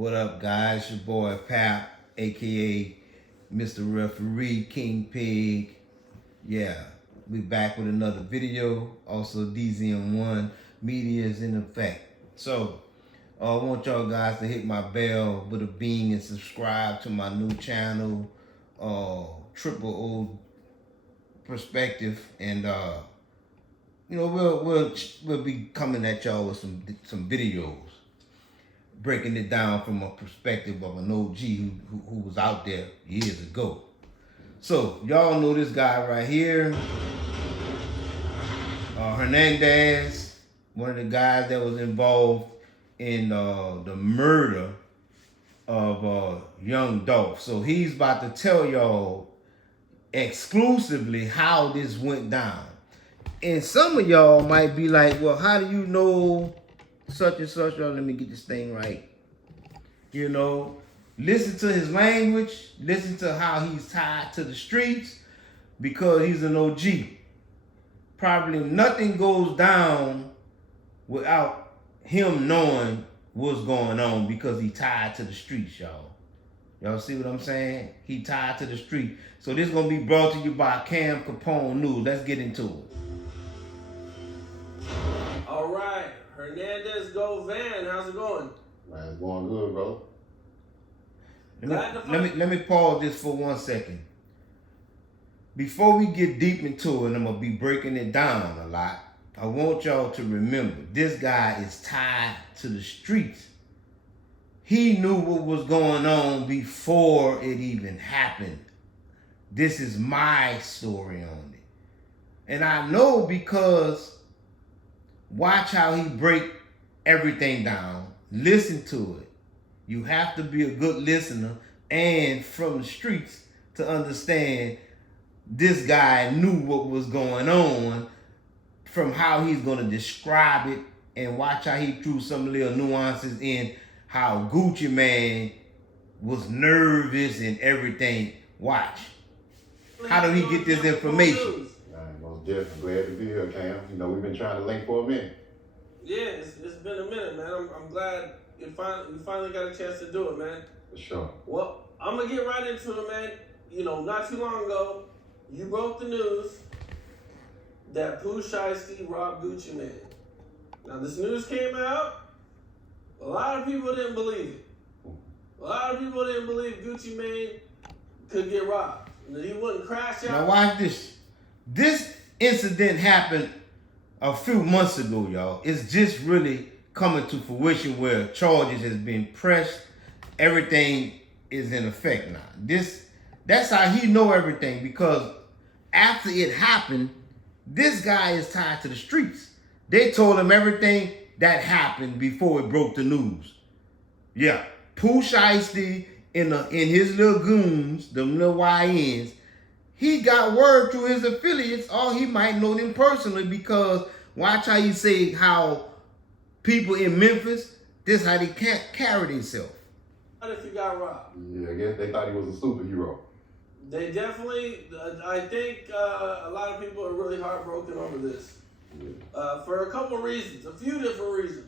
What up, guys? Your boy Pap, aka Mr. Referee King Pig. Yeah, we back with another video. Also, DZM1 Media is in effect. So, I want y'all guys to hit my bell with a bing and subscribe to my new channel, Triple O Perspective, and we'll be coming at y'all with some videos, breaking it down from a perspective of an OG who was out there years ago. So y'all know this guy right here, Hernandez, one of the guys that was involved in the murder of young Dolph. So he's about to tell y'all exclusively how this went down. And some of y'all might be like, well, how do you know such and such? Let me get this thing right. You know, listen to his language, listen to how he's tied to the streets, because he's an OG. Probably nothing goes down without him knowing what's going on, because he tied to the streets, y'all. Y'all see what I'm saying? He tied to the street. So this is going to be brought to you by Capone News. Let's get into it. All right, Hernandez Govan, how's it going? Man, it's going good, bro. Let me pause this for 1 second. Before we get deep into it, I'm gonna be breaking it down a lot. I want y'all to remember, this guy is tied to the streets. He knew what was going on before it even happened. This is my story on it. And I know because watch how he break everything down. Listen to it. You have to be a good listener and from the streets to understand this guy knew what was going on, from how he's going to describe it, and watch how he threw some little nuances in how Gucci Man was nervous and everything. Watch. How did he get this information? Man, most definitely glad to be here, Cam. You know, we've been trying to link for a minute. Yeah, it's been a minute, man. I'm glad you finally got a chance to do it, man. For sure. Well, I'm going to get right into it, man. You know, not too long ago, you broke the news that Pooh Shiesty robbed Gucci Man. Now, this news came out. A lot of people didn't believe it. A lot of people didn't believe Gucci Mane could get robbed. That he wouldn't crash out. Now watch this. This incident happened a few months ago, y'all. It's just really coming to fruition where charges has been pressed. Everything is in effect now. That's how he know everything, because after it happened, this guy is tied to the streets. They told him everything that happened before it broke the news. Yeah, Pooh Shiesty in his little goons, them little YNs, he got word through his affiliates, or he might know them personally, because watch how you say how people in Memphis, this how they can't carry themselves. What if he got robbed? Yeah, I guess they thought he was a superhero. They definitely, I think a lot of people are really heartbroken over this. Yeah. For a couple reasons, a few different reasons.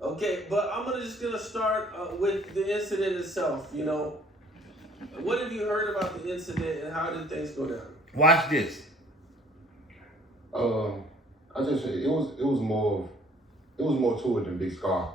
Okay, but I'm just gonna start with the incident itself. You know, what have you heard about the incident and how did things go down? Watch this. I just say it was more to it than Big Scar.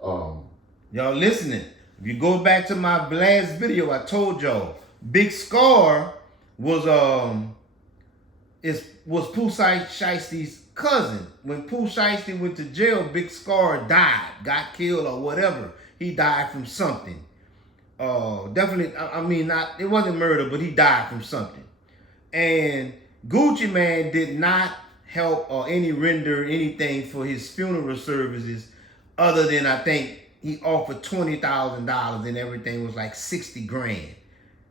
Y'all listening? If you go back to my last video, I told y'all Big Scar was Pooh Shiesty's cousin. When Pooh Shiesty went to jail, Big Scar died, got killed or whatever. He died from something. Definitely, I mean, it wasn't murder, but he died from something. And Gucci Man did not help or render anything for his funeral services, other than I think he offered $20,000 and everything was like 60 grand.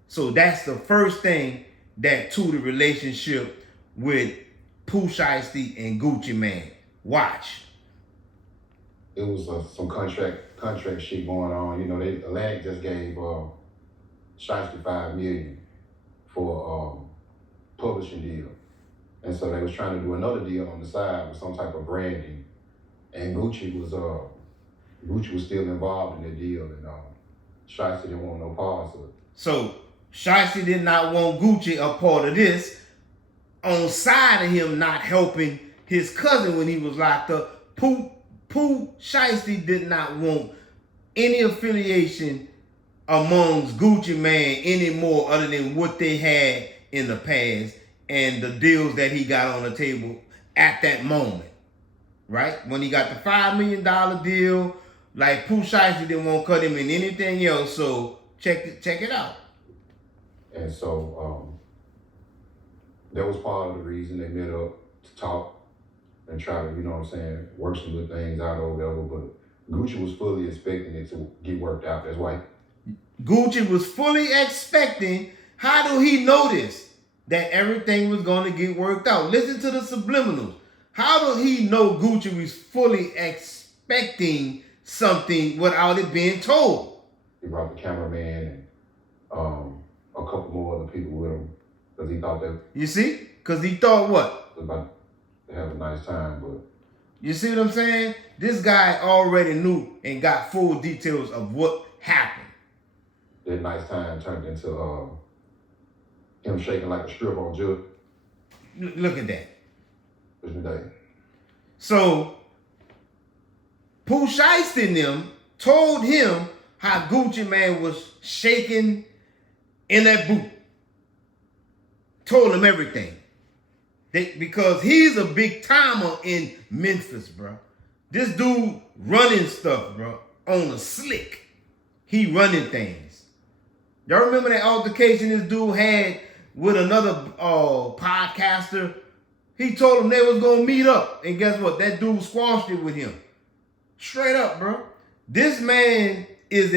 So that's the first thing that to the relationship with Pooh Shiesty and Gucci Man. Watch. It was some contract shit going on. You know, Atlantic just gave Shiesty $5 million for publishing deal, and so they was trying to do another deal on the side with some type of branding. And Gucci was Gucci was still involved in the deal, and Shiesty didn't want no parts of it. So Shiesty did not want Gucci a part of this, on side of him not helping his cousin when he was locked up. Pooh Shiesty did not want any affiliation amongst Gucci Mane anymore other than what they had in the past and the deals that he got on the table at that moment. Right? When he got the $5 million deal, like Pooh Shiesty didn't want to cut him in anything else, so check it out. And so that was part of the reason they met up to talk and try to, you know what I'm saying, work some good things out or whatever. But Gucci was fully expecting it to get worked out. That's why. Gucci was fully expecting. How do he notice that everything was going to get worked out? Listen to the subliminals. How did he know Gucci was fully expecting something without it being told? He brought the cameraman and a couple more other people with him because he thought that. You see? Because he thought what? Was about to have a nice time, but. You see what I'm saying? This guy already knew and got full details of what happened. That nice time turned into him shaking like a strip on Jug. Look at that. So, Pooh Shiesty and them told him how Gucci Mane was shaking in that booth. Told him everything. Because he's a big timer in Memphis, bro. This dude running stuff, bro, on a slick. He running things. Y'all remember that altercation this dude had with another podcaster? He told him they was going to meet up. And guess what? That dude squashed it with him. Straight up, bro. This man is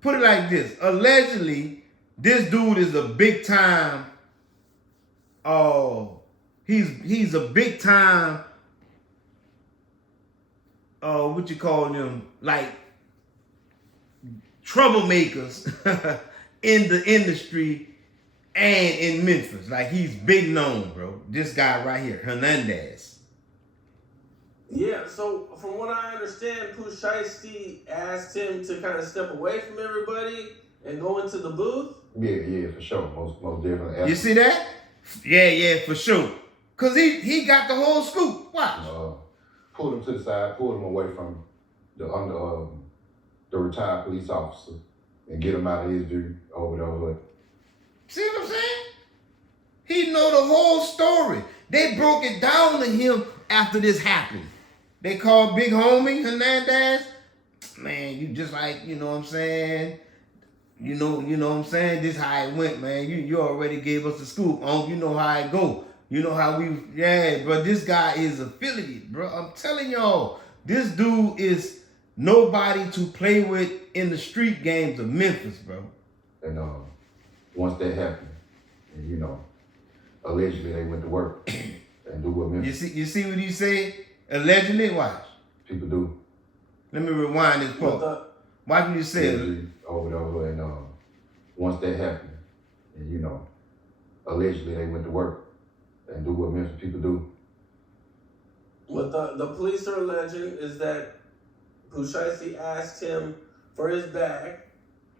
put it like this. Allegedly, this dude is a big time, he's a big time, what you call them, like troublemakers in the industry and in Memphis. Like, he's big known, bro. This guy right here, Hernandez. Yeah, so from what I understand, Pooh Shiesty asked him to kind of step away from everybody and go into the booth. Yeah, for sure. Most definitely. You see that? Yeah, for sure. Cause he got the whole scoop. Watch. Pulled him to the side, pulled him away from the retired police officer, and get him out of his view over the hood. See what I'm saying? He know the whole story. They broke it down to him after this happened. They called big homie Hernandez. Man, you just like, you know what I'm saying? You know what I'm saying? This how it went, man. You already gave us the scoop. You know how it go. You know how bro, this guy is affiliated, bro. I'm telling y'all, this dude is nobody to play with in the street games of Memphis, bro. And once that happened, and, allegedly they went to work and do what Memphis. You see what he said? Allegedly, watch. People do. Let me rewind this part. Watch what you said. Over the hood, and once that happened, and allegedly they went to work and do what Memphis people do. What the police are alleging is that Pooh Shiesty asked him for his bag.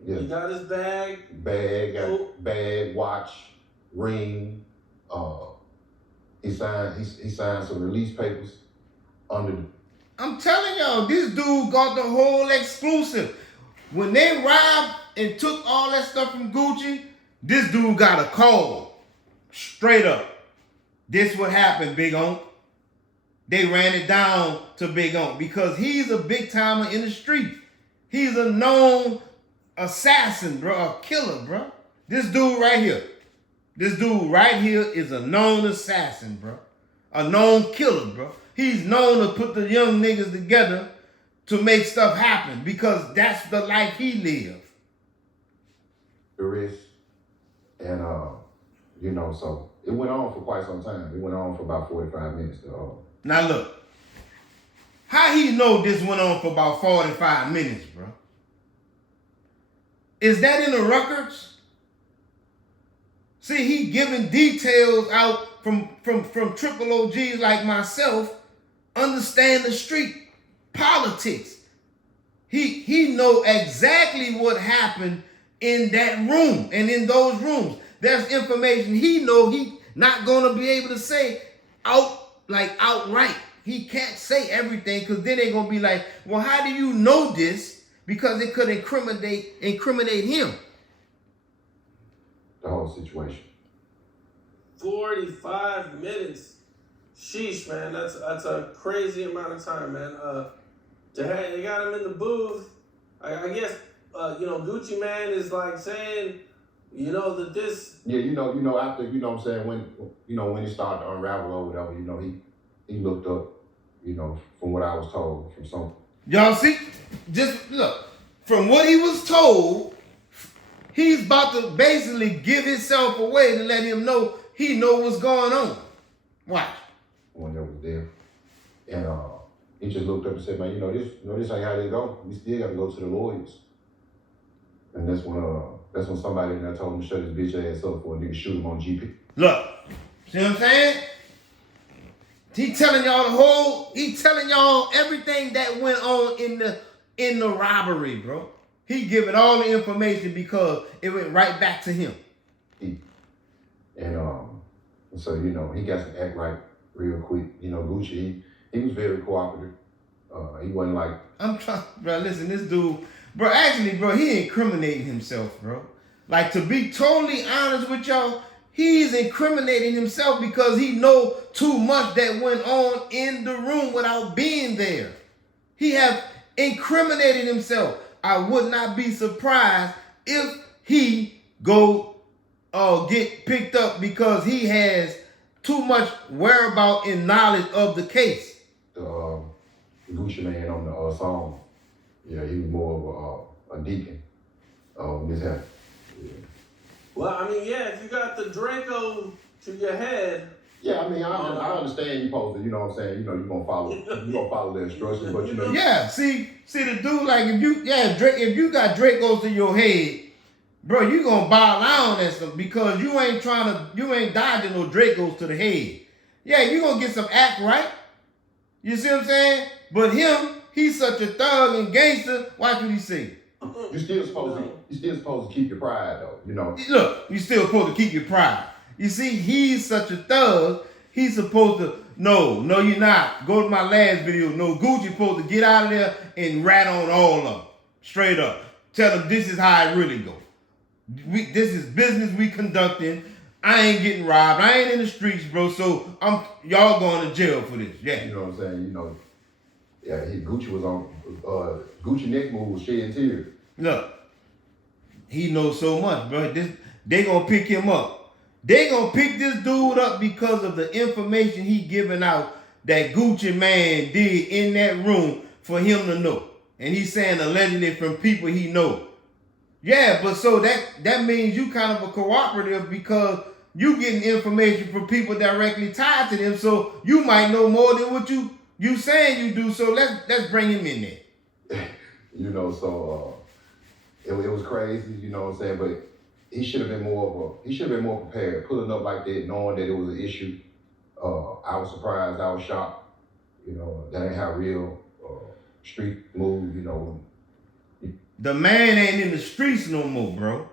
Yeah. He got his bag. Bag, watch, ring. He signed some release papers under the. I'm telling y'all, this dude got the whole exclusive. When they robbed and took all that stuff from Gucci, this dude got a call. Straight up. This what happened, Big Onk. They ran it down to Big Onk because he's a big timer in the street. He's a known assassin, bro, a killer, bro. This dude right here is a known assassin, bro. A known killer, bro. He's known to put the young niggas together to make stuff happen because that's the life he lived. There is. And, so it went on for quite some time. It went on for about 45 minutes. Now look, how he know this went on for about 45 minutes, bro? Is that in the records? See, he giving details out from triple OGs like myself, understand the street. politics. He know exactly what happened in that room and in those rooms. There's information he know he not gonna be able to say outright. He can't say everything because then they're gonna be like, well, how do you know this? Because it could incriminate him. The whole situation. 45 minutes. Sheesh, man. That's a crazy amount of time, man. They got him in the booth. I guess Gucci Man is like saying, that this. Yeah, after, what I'm saying, when it started to unravel or whatever, he looked up, from what I was told from some. Y'all see? Just look. From what he was told, he's about to basically give himself away to let him know he know what's going on. Watch. When they was there. And he just looked up and said, man, this ain't how they go. We still got to go to the lawyers. And that's when somebody in there told him to shut his bitch ass up for a nigga shoot him on GP. Look, see what I'm saying? He telling y'all everything that went on in the robbery, bro. He giving all the information because it went right back to him. So he got to act right real quick. Gucci, he was very cooperative. He wasn't like, I'm trying, bro. Listen, this dude, bro. Actually, bro, he incriminating himself, bro. Like, to be totally honest with y'all, he's incriminating himself because he know too much that went on in the room without being there. He have incriminated himself. I would not be surprised if he go get picked up because he has too much whereabout and knowledge of the case. The Gucci Man on the song, yeah, he was more of a deacon. Mishap. Yeah. Well, I mean, yeah, if you got the Draco to your head. Yeah, I mean, I understand you supposed to, what I'm saying, you're gonna follow the instructions, but Yeah, see the dude, like if you got Dracos to your head, bro, you gonna bow down at some because you ain't dodging no Dracos to the head. Yeah, you gonna get some act right. You see what I'm saying? But him, he's such a thug and gangster. Watch what he say. You're still supposed to keep your pride though, Look, you still supposed to keep your pride. You see, he's such a thug. He's supposed to. No, you're not. Go to my last video. No, Gucci supposed to get out of there and rat on all of them. Straight up. Tell them this is how it really go. This is business we conducting. I ain't getting robbed. I ain't in the streets, bro. So y'all going to jail for this. Yeah. You know what I'm saying? Yeah, Gucci was on Gucci next move was shedding tears. Look, he knows so much, bro. They gonna pick him up. They gonna pick this dude up because of the information he giving out that Gucci Man did in that room for him to know. And he's saying allegedly from people he know. Yeah, but so that means you kind of a cooperative because you getting information from people directly tied to them. So you might know more than what you saying you do. So let's bring him in there. It was crazy, you know what I'm saying? But he should have been more prepared, pulling up like that, knowing that it was an issue. I was surprised, I was shocked. That ain't how real street move, The man ain't in the streets no more, bro.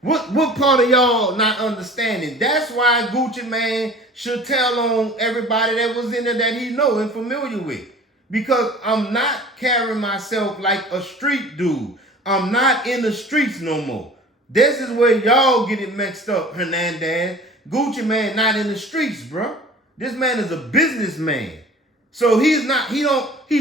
What part of y'all not understanding? That's why Gucci Man should tell on everybody that was in there that he know and familiar with. Because I'm not carrying myself like a street dude. I'm not in the streets no more. This is where y'all get it mixed up, Hernandez. Gucci Man not in the streets, bro. This man is a businessman. So he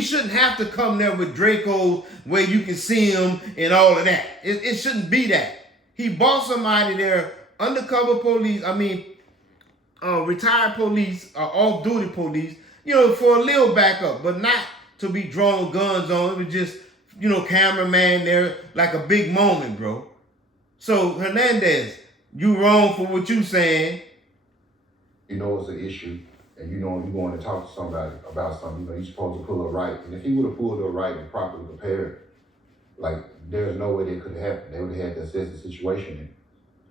shouldn't have to come there with Dracos where you can see him and all of that. It shouldn't be that. He bought somebody there, undercover police, retired police, off-duty police, for a little backup, but not to be drawing guns on. It was just, cameraman there, like a big moment, bro. So, Hernandez, you wrong for what you saying. It's an issue, and you're going to talk to somebody about something, you're supposed to pull up right. And if he would have pulled up right and properly prepared, there's no way that could have happened. They would have had to assess the situation, and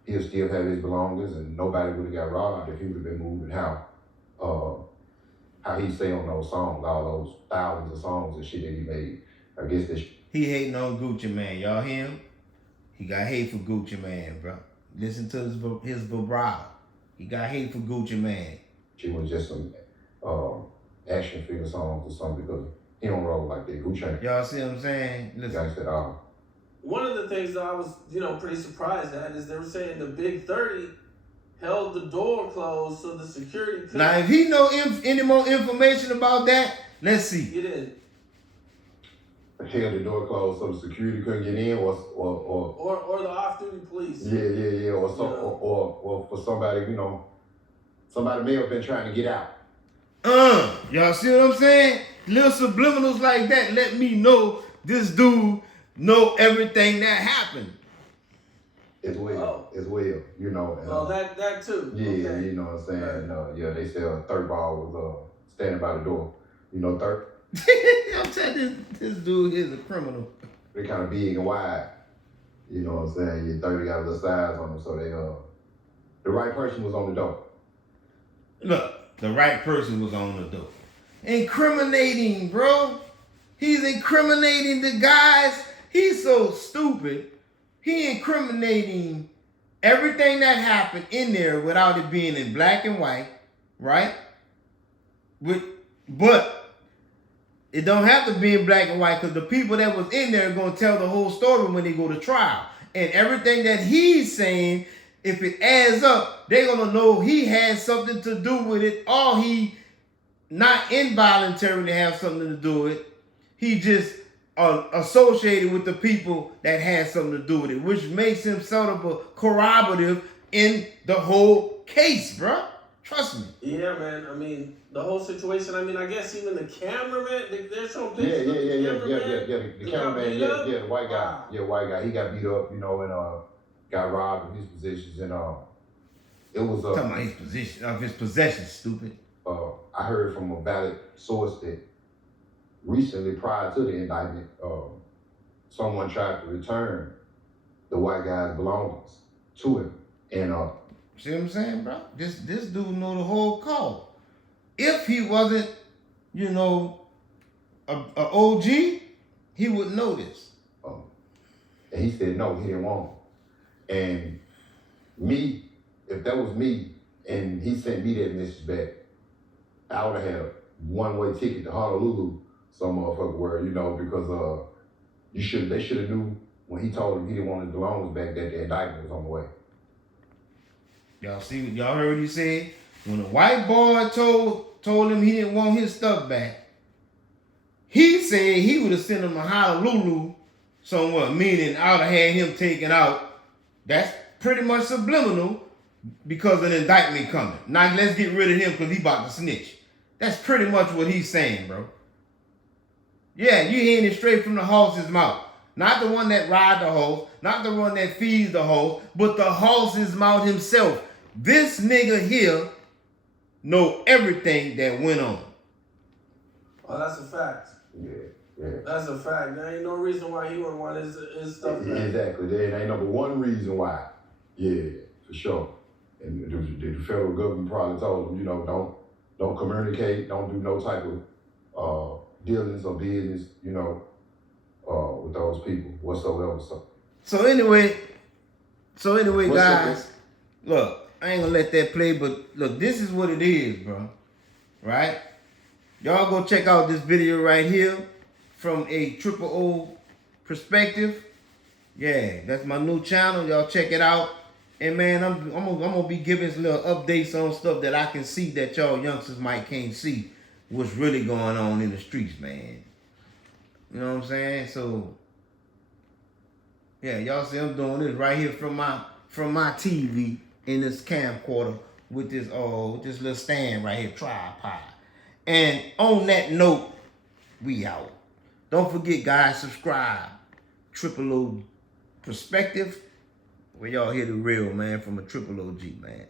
he'll still have his belongings, and nobody would have got robbed if he would have been moving how how he say on those songs, all those thousands of songs and shit that he made. I guess that He hating on Gucci Mane. Y'all hear him? He got hate for Gucci Mane, bro. Listen to his vibrato. He got hate for Gucci Mane. she was just some action figure songs or something because he don't roll like that. Gucci ain't. Y'all see what I'm saying? Listen. Gangsta at all. One of the things that I was, pretty surprised at is they were saying the Big 30 held the door closed so the security couldn't. Now, if he know any more information about that, let's see. Get in. Held the door closed so the security couldn't get in, or the off-duty police. yeah, or for somebody, somebody may have been trying to get out. Y'all see what I'm saying? Little subliminals like that let me know this dude know everything that happened. As well. Well, that too. Yeah, okay. you know what I'm saying? Right. They said a third ball was standing by the door. Third. I'm telling this dude is a criminal. They're kind of big and wide. You know what I'm saying? Yeah, 30 got a little size on them, so they the right person was on the door. Look, the right person was on the door. Incriminating, bro. He's incriminating the guys. He's so stupid. He incriminating everything that happened in there without it being in black and white, right? But it don't have to be in black and white because the people that was in there are going to tell the whole story when they go to trial. And everything that he's saying, if it adds up, they're going to know he had something to do with it, or he not involuntarily have something to do with it. He just associated with the people that had something to do with it, which makes him sort of a corroborative in the whole case, bro. Trust me. Yeah, man. I mean, the whole situation. I mean, I guess even the cameraman. They're showing Yeah. pictures. The cameraman, the white guy. Wow. Yeah, white guy. He got beat up, and got robbed in his positions, and it was talking about his possession, stupid. I heard from a valid source that recently, prior to the indictment, someone tried to return the white guy's belongings to him, and see what I'm saying, bro? This dude know the whole call. If he wasn't, a OG, he would know this. And he said no, he didn't want it. And me, if that was me, and he sent me that message back, I would have had a one-way ticket to Honolulu, some motherfucker word, because they should have knew when he told him he didn't want his belongings back that the indictment was on the way. Y'all heard what he said? When a white boy told him he didn't want his stuff back, he said he would have sent him to Honolulu somewhere, meaning I would have had him taken out. That's pretty much subliminal because of the indictment coming. Now let's get rid of him because he about to snitch. That's pretty much what he's saying, bro. Yeah, you hearing it straight from the horse's mouth. Not the one that rides the horse, not the one that feeds the horse, but the horse's mouth himself. This nigga here know everything that went on. Oh, that's a fact. Yeah. That's a fact. There ain't no reason why he wouldn't want his stuff back. Exactly. There ain't number one reason why. Yeah, for sure. And the federal government probably told him, don't communicate, don't do no type of dealings or business, with those people whatsoever. So anyway, What's guys, look, I ain't gonna let that play, but look, this is what it is, bro. Right? Y'all go check out this video right here from a Triple O perspective. Yeah, that's my new channel. Y'all check it out. And man, I'm gonna be giving some little updates on stuff that I can see that y'all youngsters can't see what's really going on in the streets, man. You know what I'm saying? So yeah, y'all see I'm doing this right here from my TV in this camcorder with this little stand right here, tripod. And on that note, we out. Don't forget, guys, subscribe. Triple O Perspective, where y'all hear the real, man, from a Triple OG, man.